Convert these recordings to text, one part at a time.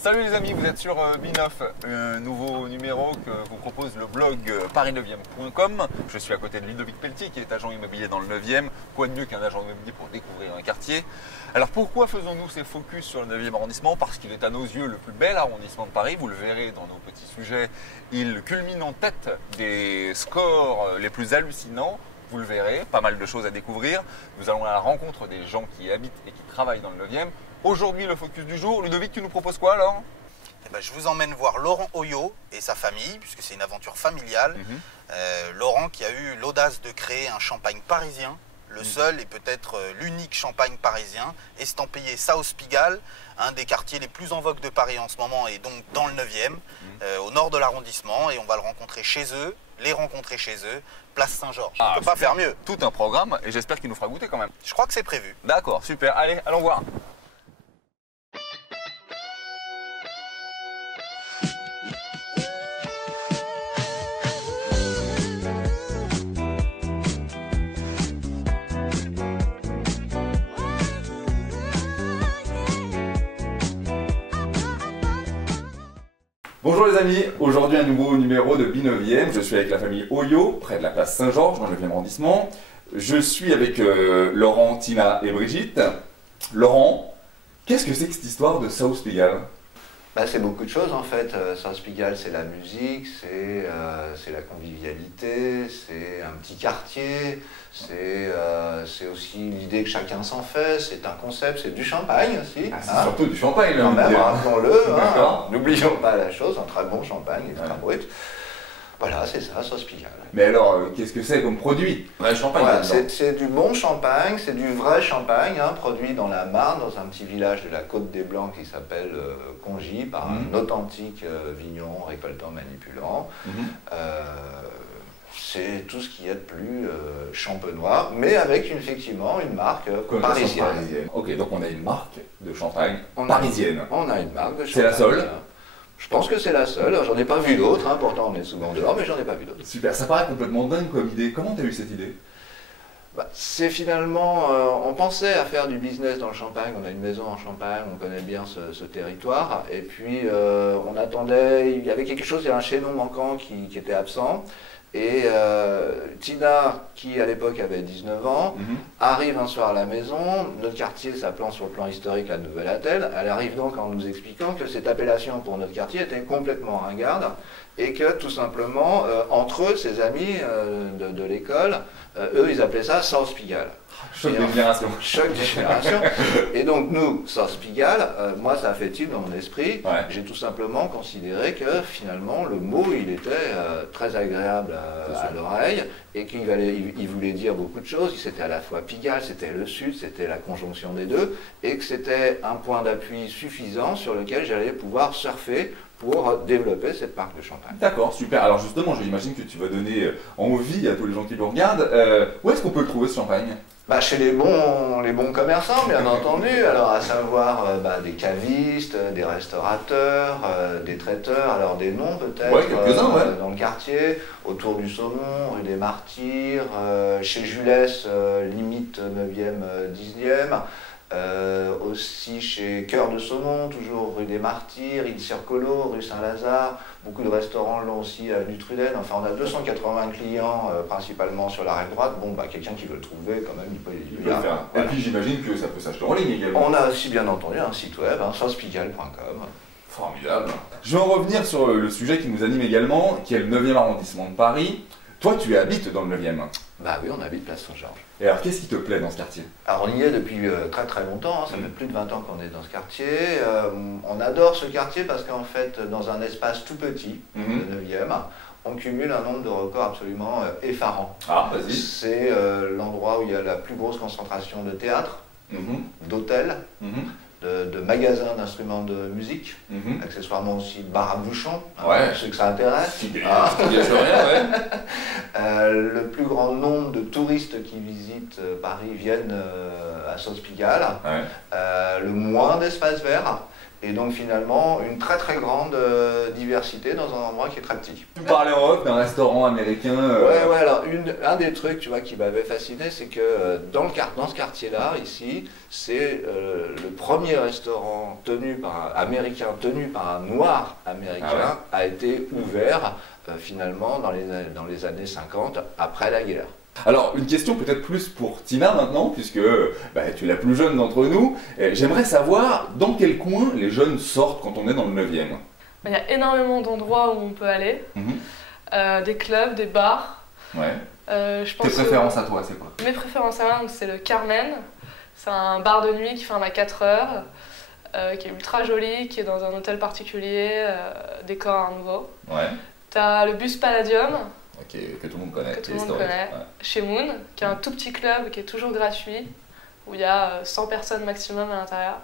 Salut les amis, vous êtes sur B9, un nouveau numéro que vous propose le blog paris9e.com. Je suis à côté de Ludovic Pelletier qui est agent immobilier dans le 9e. Quoi de mieux qu'un agent immobilier pour découvrir un quartier? Alors pourquoi faisons-nous ces focus sur le 9e arrondissement? Parce qu'il est à nos yeux le plus bel arrondissement de Paris. Vous le verrez dans nos petits sujets. Il culmine en tête des scores les plus hallucinants. Vous le verrez, pas mal de choses à découvrir. Nous allons à la rencontre des gens qui y habitent et qui travaillent dans le 9e. Aujourd'hui, le focus du jour. Ludovic, tu nous proposes quoi alors? Je vous emmène voir Laurent Oyot et sa famille, puisque c'est une aventure familiale. Laurent qui a eu l'audace de créer un champagne parisien, le seul et peut-être l'unique champagne parisien, estampillé South Pigalle, un des quartiers les plus en vogue de Paris en ce moment, et donc dans le 9e, au nord de l'arrondissement. Et on va le rencontrer chez eux, les rencontrer chez eux, place Saint-Georges. On ne peut pas faire mieux. Tout un programme, et j'espère qu'il nous fera goûter quand même. Je crois que c'est prévu. D'accord, super. Allez, allons voir. Bonjour les amis, aujourd'hui un nouveau numéro de B9e. Je suis avec la famille Oyot, près de la place Saint-Georges, dans le 9e arrondissement. Je suis avec Laurent, Tina et Brigitte. Laurent, qu'est-ce que c'est que cette histoire de South Pigalle? C'est beaucoup de choses en fait. South Pigalle, c'est la musique, c'est la convivialité, c'est un petit quartier, c'est aussi l'idée que chacun s'en fait, c'est un concept, c'est du champagne aussi. C'est surtout du champagne là. Quand même, rappelons-le, n'oublions pas la chose, un très bon champagne, extra brut. Voilà, c'est ça, South Pigalle. Mais alors, qu'est-ce que c'est comme produit? Champagne. C'est du bon champagne, c'est du vrai champagne, produit dans la Marne, dans un petit village de la Côte des Blancs qui s'appelle Congy, par un authentique vigneron récoltant manipulant. C'est tout ce qu'il y a de plus champenois, mais avec effectivement une marque parisienne. Ok, donc on a une marque de champagne parisienne. On a une marque de champagne. C'est la seule? Je pense que c'est la seule, j'en ai pas vu d'autres, pourtant on est souvent dehors, mais j'en ai pas vu d'autres. Super, ça paraît complètement dingue comme idée. Comment tu as eu cette idée? C'est finalement, on pensait à faire du business dans le Champagne, on a une maison en Champagne, on connaît bien ce territoire, et puis on attendait, il y avait quelque chose, il y avait un chaînon manquant qui était absent. Et Tina, qui à l'époque avait 19 ans, arrive un soir à la maison. Notre quartier s'appelant sur le plan historique la Nouvelle-Athènes. Elle arrive donc en nous expliquant que cette appellation pour notre quartier était complètement ringarde et que tout simplement, entre eux, ses amis de l'école, eux ils appelaient ça South Pigalle. Choc de génération. Choc de génération. Et donc nous, South Pigalle, moi ça a fait tilt dans mon esprit. J'ai tout simplement considéré que finalement le mot il était très agréable à l'oreille et qu'il voulait dire beaucoup de choses. C'était à la fois Pigalle, c'était le sud, c'était la conjonction des deux et que c'était un point d'appui suffisant sur lequel j'allais pouvoir surfer pour développer cette marque de champagne. D'accord, super. Alors justement, j'imagine que tu vas donner envie à tous les gens qui le regardent. Où est-ce qu'on peut le trouver ce champagne? Chez les bons commerçants, bien entendu. Alors à savoir des cavistes, des restaurateurs, des traiteurs, alors des noms peut-être dans le quartier, autour du Saumon, rue des Martyrs, chez Julès, limite 9e, 10e. Aussi chez Cœur de Saumon, toujours rue des Martyrs, Île-sur-Colo, rue Saint-Lazare, beaucoup de restaurants l'ont aussi à Nutruden. Enfin, on a 280 clients principalement sur la rive droite. Quelqu'un qui veut le trouver, quand même, il peut le faire. Et puis j'imagine que ça peut s'acheter en ligne également. On a aussi bien entendu un site web, southpigalle.com. Formidable. Je vais en revenir sur le sujet qui nous anime également, qui est le 9e arrondissement de Paris. Toi, tu habites dans le 9e. Oui, on habite place Saint-Georges. Et alors, qu'est-ce qui te plaît dans ce quartier? Alors, on y est depuis très très longtemps, ça fait plus de 20 ans qu'on est dans ce quartier. On adore ce quartier parce qu'en fait, dans un espace tout petit, le 9e, on cumule un nombre de records absolument effarants. Vas-y. C'est l'endroit où il y a la plus grosse concentration de théâtres, d'hôtels, de magasins d'instruments de musique, accessoirement aussi de bar à bouchons, ceux que ça intéresse. Le plus grand nombre de touristes qui visitent Paris viennent à South Pigalle, le moins d'espace vert, Et donc finalement, une très très grande diversité dans un endroit qui est très petit. Tu parlais en off d'un restaurant américain. Ouais, alors un des trucs tu vois, qui m'avait fasciné, c'est que dans ce quartier-là, ici, c'est le premier restaurant américain tenu par un noir américain a été ouvert finalement dans les années 50, après la guerre. Alors, une question peut-être plus pour Tina maintenant, puisque tu es la plus jeune d'entre nous. J'aimerais savoir dans quel coin les jeunes sortent quand on est dans le 9e. Il y a énormément d'endroits où on peut aller. Des clubs, des bars. Ouais. Je pense Tes préférences à toi, c'est quoi? Mes préférences à moi, c'est le Carmen. C'est un bar de nuit qui ferme à 4 heures, qui est ultra joli, qui est dans un hôtel particulier, décor à nouveau. Ouais. T'as le bus Palladium. Que tout le monde connaît. Que tout le monde connaît. Ouais. Chez Moon, qui est un tout petit club qui est toujours gratuit, où il y a 100 personnes maximum à l'intérieur.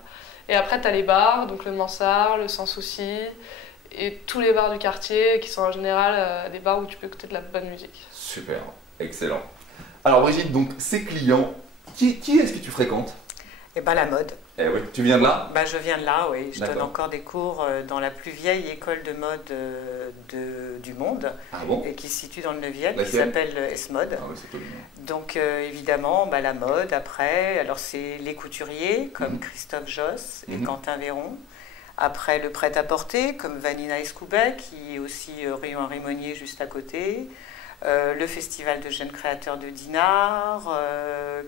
Et après, tu as les bars, donc le Mansart, le Sans Souci, et tous les bars du quartier, qui sont en général des bars où tu peux écouter de la bonne musique. Super, excellent. Alors Brigitte, donc ces clients, qui est-ce que tu fréquentes? Eh bien la mode. Eh oui, tu viens de là? Je viens de là, oui. Je donne encore des cours dans la plus vieille école de mode du monde, et qui se situe dans le 9e, qui s'appelle S-Mode. Ah oui, c'est tout. Donc évidemment, la mode, après, alors c'est les couturiers, comme Christophe Josse et Quentin Véron. Après, le prêt-à-porter, comme Vanina Escoubet, qui est aussi rue Henri Monnier, juste à côté. Le festival de jeunes créateurs de Dinard,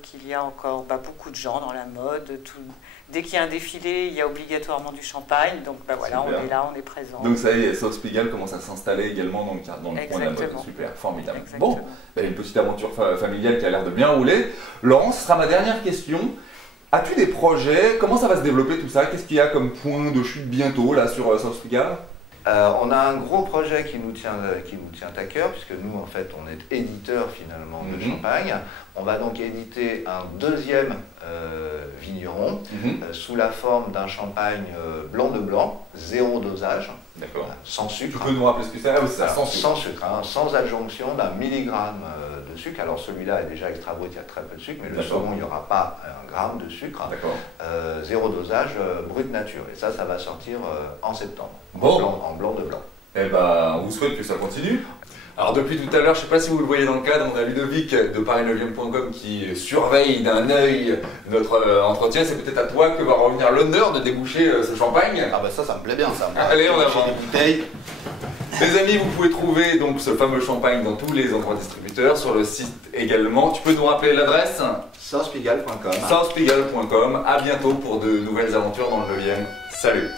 qu'il y a encore beaucoup de gens dans la mode. Dès qu'il y a un défilé, il y a obligatoirement du champagne. Donc voilà, on est là, on est présent. Donc ça y est, South Pigalle commence à s'installer également dans le coin de la mode. Super, formidable. Exactement. Bon, une petite aventure familiale qui a l'air de bien rouler. Laurent, ce sera ma dernière question. As-tu des projets? Comment ça va se développer tout ça? Qu'est-ce qu'il y a comme point de chute bientôt là sur South Pigalle? On a un gros projet qui nous tient à cœur, puisque nous, en fait, on est éditeur finalement de champagne. On va donc éditer un deuxième vigneron sous la forme d'un champagne blanc de blanc, 0 dosage, sans sucre. Tu peux nous rappeler ce que c'est? Sans sucre, sans adjonction d'un milligramme de sucre. Alors celui-là est déjà extra brut, il y a très peu de sucre, mais le second, il n'y aura pas un gramme de sucre. 0 dosage, brut nature. Et ça va sortir en septembre, en blanc de blanc. Eh ben, on vous souhaite que ça continue. Alors depuis tout à l'heure, je ne sais pas si vous le voyez dans le cadre, on a Ludovic de paris9e.com qui surveille d'un œil notre entretien. C'est peut-être à toi que va revenir l'honneur de déboucher ce champagne. Ah bah ça me plaît bien ça. Allez, on avance. Des bouteilles. Les amis, vous pouvez trouver donc ce fameux champagne dans tous les endroits distributeurs, sur le site également. Tu peux nous rappeler l'adresse? Southpigalle.com. Southpigalle.com. À bientôt pour de nouvelles aventures dans le 9e. Salut!